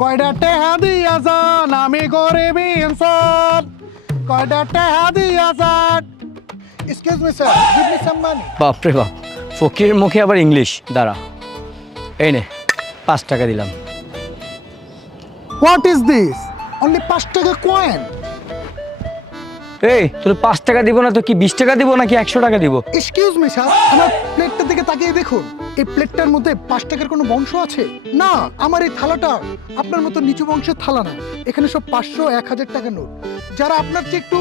কয়টা টেহা দিয়া যান আমি গরিবি ইনসান। কয়টা টেহা দিয়া যান excuse me sir give me some money বাপ রে বাপ ফকিরের মুখে আবার ইংলিশ দাঁড়া। এই নে পাঁচ টাকা দিলাম। হোয়াট ইজ দিস অনলি পাঁচ টাকা কয়েন এই তোর পাঁচ টাকা দিব না তো কি বিশ টাকা দিব নাকি একশো টাকা দিব? এক্সকিউজ মি স্যার আমার প্লেটটার দিকে তাকিয়ে দেখুন। এই প্লেটটার মধ্যে পাঁচ টাকার কোনো বংশ আছে? না আমার এই থালাটা আপনার মতো নিচু বংশের থালা না। এখানে সব পাঁচশো এক হাজার টাকা নোট। যারা আপনার চেয়ে একটু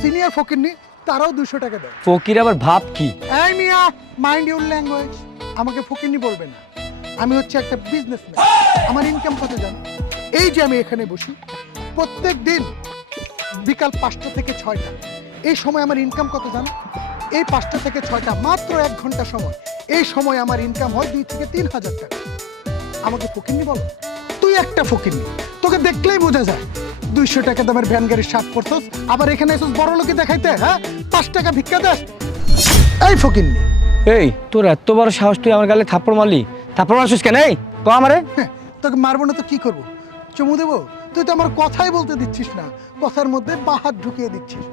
সিনিয়র ফকিরনি তারাও দুশো টাকা দেয়। ফকির আবার ভাব কি? এই মিয়া মাইন্ড ইউর ল্যাঙ্গুয়েজ আমাকে ফকিরনি বলবে না। আমি হচ্ছে একটা বিজনেসম্যান আমার ইনকাম কত জানো এই যে আমি এখানে বসি। প্রত্যেক দিন বিকাল পাঁচটা থেকে ছয়টা। এই সময় আমার ইনকাম কত জান? এই পাঁচটা থেকে ছয়টা মাত্র এক ঘণ্টা সময়। এই সময় আমার ইনকাম হয় দুই থেকে তিন হাজার টাকা। আমাকে ফকিরনি বলো? তুই একটা ফকিরনি তোকে দেখলেই বোঝা যায়। দুইশো টাকা দামের ভ্যান গাড়ির শার্ট পরছস আবার এখানে এসে বড় লোকে দেখাইতে হ্যাঁ? পাঁচ টাকা ভিক্ষা দেস। এই ফকিরনি এই তোর এত বড় সাহস তুই আমার গালে থাপ্পড় মারলি। থাপ্পড় মারছিস কেন? এই তো আমারে। হ্যাঁ, তোকে মারবো না তো কি করব? চুমু দেবো? তুই তো আমার কথাই বলতে দিচ্ছিস না। কথার মধ্যে বাহাত ঢুকিয়ে দিচ্ছিস।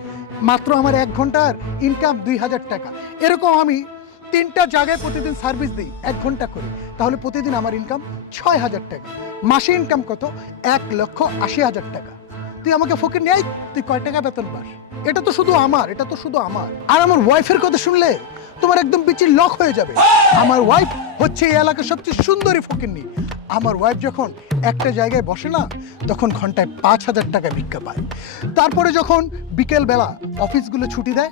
মাত্র আমার এক ঘণ্টার ইনকাম দুই হাজার টাকা। এরকম আমি তিনটা জায়গায় প্রতিদিন সার্ভিস দিই, এক ঘণ্টা করে। তাহলে প্রতিদিন আমার ইনকাম ছয় হাজার টাকা। মাসে ইনকাম কত? এক লক্ষ আশি হাজার টাকা। তুই আমাকে ফকির নেয় তুই কয় টাকা বেতন পাস? এটা তো শুধু আমার, এটা তো শুধু আমার। আর আমার ওয়াইফের কথা শুনলে তোমার একদম বিচির লক হয়ে যাবে। আমার ওয়াইফ হচ্ছে এই এলাকার সবচেয়ে সুন্দরী ফকিরনি আমার ওয়াইফ যখন একটা জায়গায় বসে না, তখন ঘন্টায় পাঁচ হাজার টাকা ভিক্ষা পায়। তারপরে যখন বিকেলবেলা অফিসগুলো ছুটি দেয়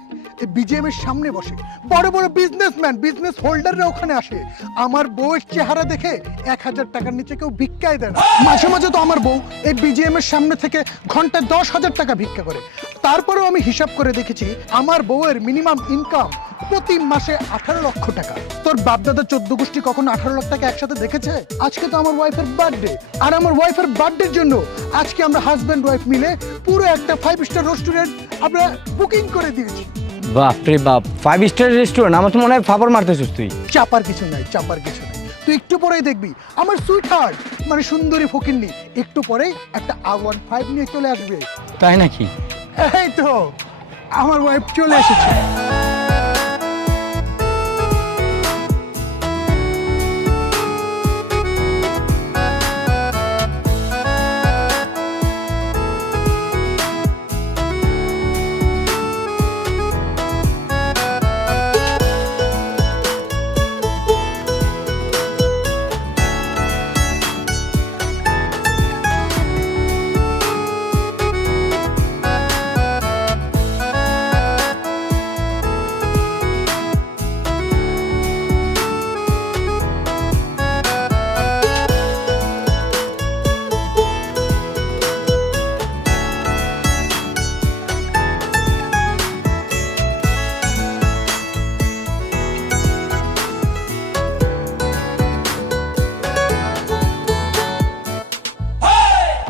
বিজিএম এর সামনে বসে। বড় বড় বিজনেসম্যান বিজনেস হোল্ডাররা ওখানে আসে। আমার বউয়ের চেহারা দেখে এক হাজার টাকার নিচে কেউ ভিক্ষায় দেয় না। মাঝে মাঝে তো আমার বউ এই বিজিএম এর সামনে থেকে ঘন্টায় দশ হাজার টাকা ভিক্ষা করে। তারপরেও আমি হিসাব করে দেখেছি, আমার বউয়ের মিনিমাম ইনকাম প্রতি মাসে আঠারো লক্ষ টাকা। তোর বাপদাদা চোদ্দ গোষ্ঠী কখনো আঠারো লক্ষ টাকা একসাথে দেখেছে? আজকে তো আমার ওয়াইফের বার্থডে আর আমার ওয়াইফের বার্থডের জন্য আজকে আমরা হাজব্যান্ড ওয়াইফ মিলে পুরো একটা ফাইভ স্টার রেস্টুরেন্ট আমরা বুকিং করে দিয়েছি। বাপরে বাপ। ফাইভ স্টার রেস্টুরেন্ট আমার তো মনে হয় ফাপড় মারতেছিস তুই। চাপার কিছু নাই চাপার কিছু নাই। তুই একটু পরেই দেখবি আমার সুইট হার্ট মানে সুন্দরী ফকিন্নি একটু পরেই একটা আর ওয়ান ফাইভ নিয়ে চলে আসবে। তাই নাকি? এই তো আমার ওয়াইফ চলে এসেছে।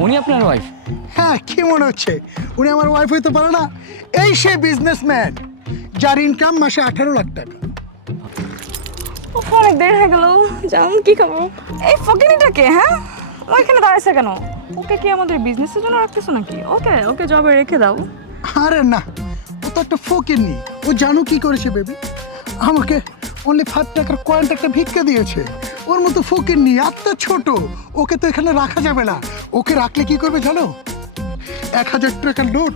উনি আপনার ওয়াইফ হ্যাঁ কি মনে হচ্ছে? উনি আমার ওয়াইফ হইতে পারে না? এই সে বিজনেসম্যান যার ইনকাম মাসে আঠারো লাখ টাকা। অনেক দেরি হয়ে গেল। যাও কি খাব? এই ফকিনিটাকে হ্যাঁ? ও এখানে দাঁড়াইছে কেন? ওকে কি আমাদের বিজনেসের জন্য রাখতেছো নাকি? ওকে ওকে জবে রেখে দাও। আরে না ও তো একটা ফকির নি ও জানো কি করেছে বেবি আমাকে অনলি ফাইভ টাকার কয়েন একটা ভিক্ষা দিয়েছে। ওর মতো ফকির নি এত ছোট। ওকে তো এখানে রাখা যাবে না। ওকে রাখলে কি করবে জানো? এক হাজার টাকার নোট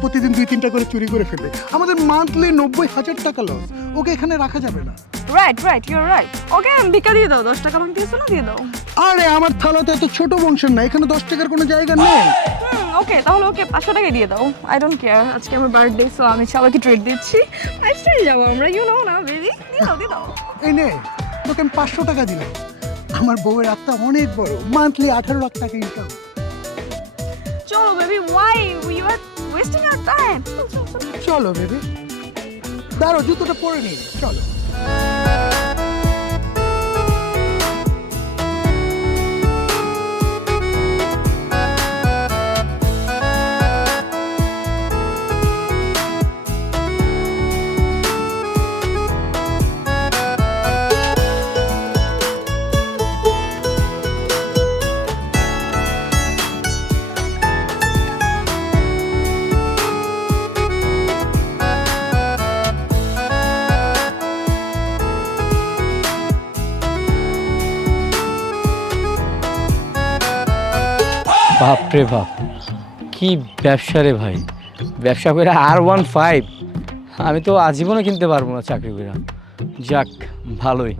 প্রতিদিন দুই তিনটা করে চুরি করে ফেলবে। আমাদের মান্থলি নব্বই হাজার টাকা লস ওকে এখানে রাখা যাবে না। Right right your right okay ভিক্ষা দিয়ে দাও দশ টাকা আমাকে দিয়েছ না? দিয়ে দাও। আরে আমার থালাতে এত ছোট বংশের না এখানে দশ টাকার কোনো জায়গা নেই। ওকে তাহলে ওকে পাঁচশো টাকা দিয়ে দাও। আই ডোন্ট কেয়ার আজকে আমার বার্থডে সো আমি সবাইকে ট্রিট দিচ্ছি। ফাইভ স্টারে যাব আমরা ইউ নো না বেবি দিয়ে দাও দিয়ে দাও। এই নে তোকে আমি পাঁচশো টাকা দিলাম। আমার বউয়ের আত্মা অনেক বড়। মান্থলি আঠারো লাখ টাকা ইনকাম চলো baby why you are wasting our time চলো বেবি দাঁড়ো জুতোটা পরে নি। চলো। বাপ রে বাপ, কি ব্যবসা রে ভাই। ব্যবসা করে আর ওয়ান ফাইভ আমি তো আজীবনও কিনতে পারব না চাকরি করে যাক, ভালোই।